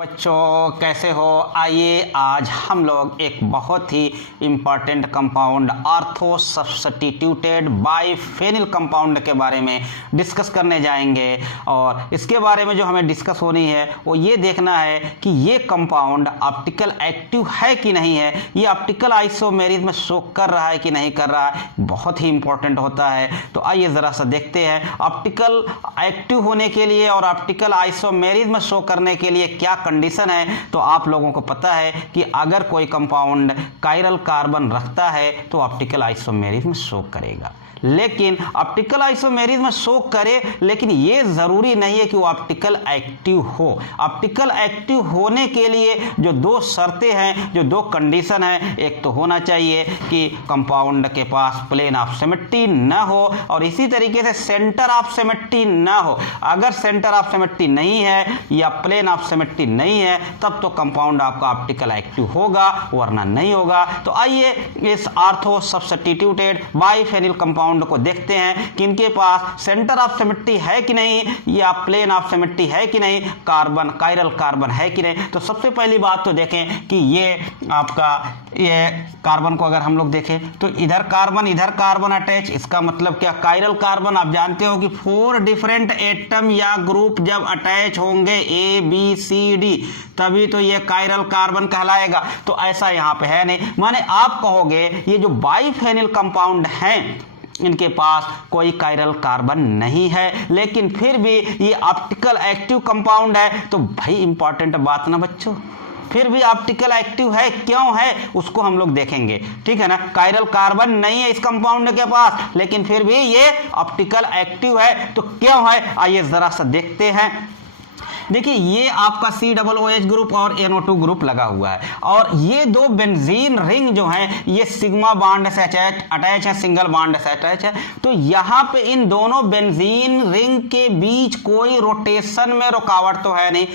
बच्चों कैसे हो। आइए आज हम लोग एक बहुत ही important compound ortho substituted biphenyl compound के बारे में डिस्कस करने जाएंगे। और इसके बारे में जो हमें डिस्कस होनी है वो ये देखना है कि ये कंपाउंड ऑप्टिकल एक्टिव है कि नहीं है, ये ऑप्टिकल आइसोमेरिज्म में शो कर रहा है कि नहीं कर रहा है, बहुत ही इंपॉर्टेंट होता है। तो आइए ज़रा सा देखते हैं ऑप्टिकल एक्टिव होने के लिए और ऑप्टिकल आइसोमेरिज्म में शो करने के लिए क्या कंडीशन है। तो आप लोगों को पता है कि अगर कोई कंपाउंड कायरल कार्बन रखता है तो ऑप्टिकल आइसोमेरिज्म शो करेगा, लेकिन ऑप्टिकल आइसोमेरिज्म शो करे, लेकिन ये जरूरी नहीं है कि वो ऑप्टिकल एक्टिव हो। ऑप्टिकल एक्टिव होने के लिए जो दो शर्तें हैं, जो दो कंडीशन है, एक तो होना चाहिए कि कंपाउंड के पास प्लेन ऑफ सिमेट्री न हो और इसी तरीके से सेंटर ऑफ सिमेट्री न हो। अगर सेंटर ऑफ सिमेट्री नहीं है या प्लेन ऑफ सिमेट्री नहीं है तब तो कंपाउंड आपका ऑप्टिकल एक्टिव होगा, वरना नहीं होगा। तो आइए इस ऑर्थो सब्स्टिट्यूटेड बाइफेनिल कंपाउंड को देखते हैं कि इनके पास सेंटर ऑफ सिमेट्री है कि नहीं या प्लेन ऑफ सिमेट्री है कि नहीं, कार्बन कायरल कार्बन है कि नहीं। तो सबसे पहली बात तो देखें कि ये आपका ये कार्बन को अगर हम लोग देखें तो इधर कार्बन अटैच, इसका मतलब क्या, कायरल कार्बन। आप जानते हो कि 4 डिफरेंट एटम या ग्रुप जब अटैच होंगे ए बी सी डी तभी तो ये कायरल कार्बन कहलाएगा। तो ऐसा यहां पे है नहीं, माने आप कहोगे ये जो बाइफेनिल कंपाउंड हैं इनके पास कोई कायरल कार्बन नहीं है, लेकिन फिर भी ये ऑप्टिकल एक्टिव कंपाउंड है। तो भाई इंपॉर्टेंट बात ना बच्चों, फिर भी ऑप्टिकल एक्टिव है, क्यों है उसको हम लोग देखेंगे, ठीक है ना। कायरल कार्बन नहीं है इस कंपाउंड के पास, लेकिन फिर भी ये ऑप्टिकल एक्टिव है, तो क्यों है आइए जरा सा देखते हैं। देखिए ये आपका COOH ग्रुप और NO2 ग्रुप लगा हुआ है और ये दो बेंजीन रिंग जो हैं ये सिग्मा बॉन्ड से अटैच है, सिंगल बॉन्ड से अटैच है। तो यहाँ पे इन दोनों बेंजीन रिंग के बीच कोई रोटेशन में रुकावट तो है नहीं।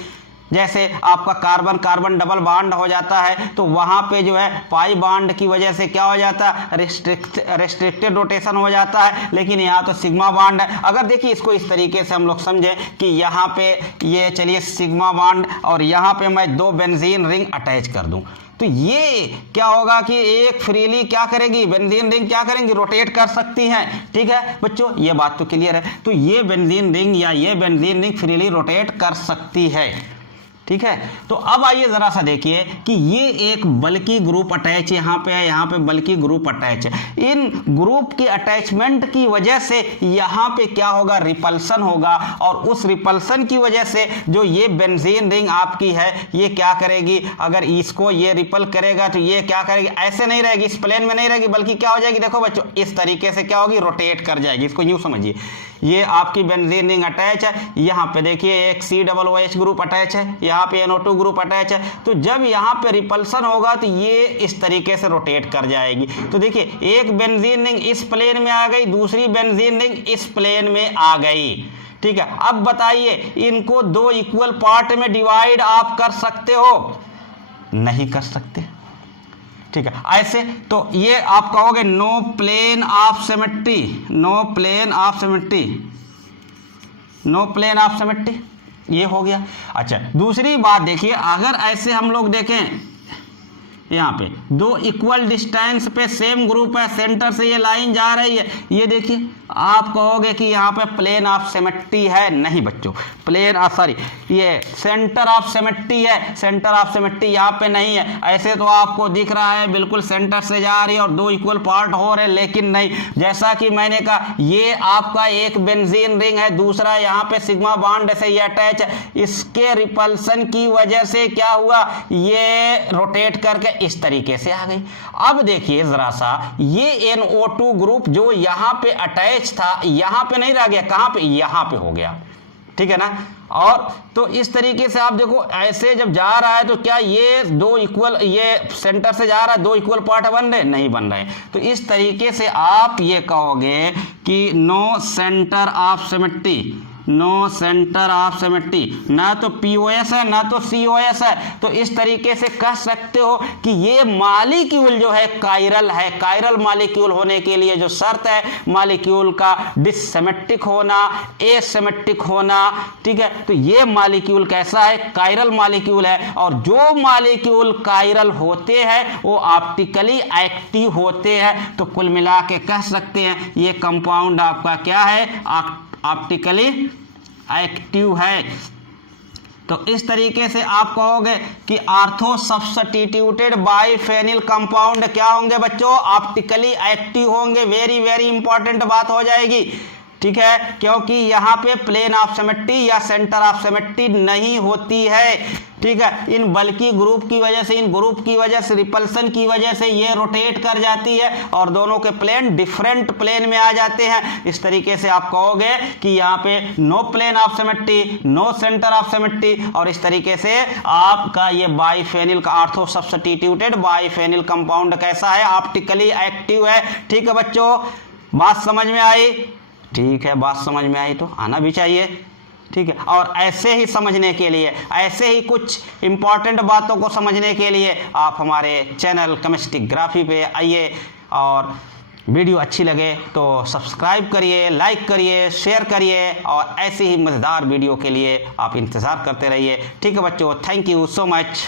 जैसे आपका कार्बन कार्बन डबल बॉन्ड हो जाता है तो वहां पे जो है पाई बॉन्ड की वजह से क्या हो जाता है, रेस्ट्रिक्टेड रोटेशन हो जाता है, लेकिन यहाँ तो सिग्मा बॉन्ड है। अगर देखिए इसको इस तरीके से हम लोग समझें कि यहाँ पे ये चलिए सिग्मा बॉन्ड और यहाँ पे मैं दो बेंजीन रिंग अटैच कर दूं तो ये क्या होगा कि एक फ्रीली क्या करेगी, बेंजीन रिंग क्या करेंगी, रोटेट कर सकती हैं। ठीक है बच्चों, ये बात तो क्लियर है। तो ये बेंजीन रिंग या ये बेंजीन रिंग फ्रीली रोटेट कर सकती है, ठीक है। तो अब आइए जरा सा देखिए कि ये एक बल्कि ग्रुप अटैच यहाँ पे है, यहाँ पे बल्कि ग्रुप अटैच है। इन ग्रुप के अटैचमेंट की वजह से यहाँ पे क्या होगा, रिपल्सन होगा और उस रिपल्सन की वजह से जो ये बेंजीन रिंग आपकी है ये क्या करेगी, अगर इसको ये रिपल करेगा तो ये क्या करेगी, ऐसे नहीं रहेगी, इस प्लेन में नहीं रहेगी, बल्कि क्या हो जाएगी, देखो बच्चों इस तरीके से क्या होगी, रोटेट कर जाएगी। इसको यूं समझिए, ये आपकी बेंजीन रिंग अटैच है, यहाँ पे देखिए एक COOH ग्रुप अटैच है, यहाँ पे NO2 ग्रुप अटैच है। तो जब यहाँ पे रिपल्सन होगा तो ये इस तरीके से रोटेट कर जाएगी। तो देखिए एक बेंजीन रिंग इस प्लेन में आ गई, दूसरी बेंजीन रिंग इस प्लेन में आ गई, ठीक है। अब बताइए इनको दो इक्वल पार्ट में डिवाइड आप कर सकते हो, नहीं कर सकते, ठीक है। ऐसे तो ये आप कहोगे no plane of symmetry, no plane of symmetry, no plane of symmetry, ये हो गया। अच्छा दूसरी बात देखिए, अगर ऐसे हम लोग देखें यहाँ पे दो इक्वल डिस्टेंस पे सेम ग्रुप है, सेंटर से ये लाइन जा रही है, ये देखिए आप कहोगे कि यहाँ पे प्लेन ऑफ सिमेट्री है, नहीं बच्चों, प्लेन सॉरी ये सेंटर ऑफ सिमेट्री है, सेंटर ऑफ सिमेट्री यहाँ पे नहीं है। ऐसे तो आपको दिख रहा है बिल्कुल सेंटर से जा रही है और दो इक्वल पार्ट हो रहे, लेकिन नहीं। जैसा कि मैंने कहा ये आपका एक बेंजीन रिंग है, दूसरा यहाँ पे सिग्मा बॉन्ड से ये अटैच है, इसके रिपल्सन की वजह से क्या हुआ, ये रोटेट करके इस तरीके से आ गई। अब देखिए जरा सा ये NO2 ग्रुप जो यहाँ पे अटैच था यहाँ पे नहीं रह गया, कहाँ पे, यहाँ पे हो गया, ठीक है ना। और तो इस तरीके से आप देखो ऐसे जब जा रहा है तो क्या ये दो इक्वल, ये सेंटर से जा रहा है, दो इक्वल पार्ट बन रहे, नहीं बन रहे। तो इस तरीके से आप ये कहोगे कि no centre of symmetry, no centre of symmetry, ना तो पीओएस है ना तो सीओएस है। तो इस तरीके से कह सकते हो कि ये मॉलिक्यूल जो है कायरल है। कायरल मॉलिक्यूल होने के लिए जो शर्त है मॉलिक्यूल का डिससिमेट्रिक होना, एसिमेट्रिक होना, ठीक है। तो ये मॉलिक्यूल कैसा है? कायरल मॉलिक्यूल है। और जो मॉलिक्यूल कायरल होते हैं वो ऑप्टिकली एक्टिव होते हैं। तो कुल मिला के कह सकते हैं ये कंपाउंड आपका क्या है? ऑप्टिकली एक्टिव है। तो इस तरीके से आप कहोगे कि आर्थो सब्स्टिट्यूटेड बाइफेनिल कंपाउंड क्या होंगे बच्चों? ऑप्टिकली एक्टिव होंगे। वेरी वेरी इंपॉर्टेंट बात हो जाएगी, ठीक है, क्योंकि यहाँ पे प्लेन ऑफ सिमेट्री या सेंटर ऑफ सिमेट्री नहीं होती है, ठीक है। इन बल्कि ग्रुप की वजह से, इन ग्रुप की वजह से, रिपल्सन की वजह से ये रोटेट कर जाती है और दोनों के प्लेन डिफरेंट प्लेन में आ जाते हैं। इस तरीके से आप कहोगे कि यहाँ पे no plane of symmetry, no centre of symmetry. और इस तरीके से आपका ये बाइफेनिल का आर्थो सब्स्टिट्यूटेड बाइफेनिल कंपाउंड कैसा है? ऑप्टिकली एक्टिव है। ठीक है बच्चों, बात समझ में आई? ठीक है, बात समझ में आई तो आना भी चाहिए, ठीक है। और ऐसे ही समझने के लिए, ऐसे ही कुछ इंपॉर्टेंट बातों को समझने के लिए आप हमारे चैनल केमिस्ट्रीग्राफी पे आइए। और वीडियो अच्छी लगे तो सब्सक्राइब करिए, लाइक करिए, शेयर करिए और ऐसे ही मज़ेदार वीडियो के लिए आप इंतज़ार करते रहिए। ठीक है बच्चों, थैंक यू सो मच।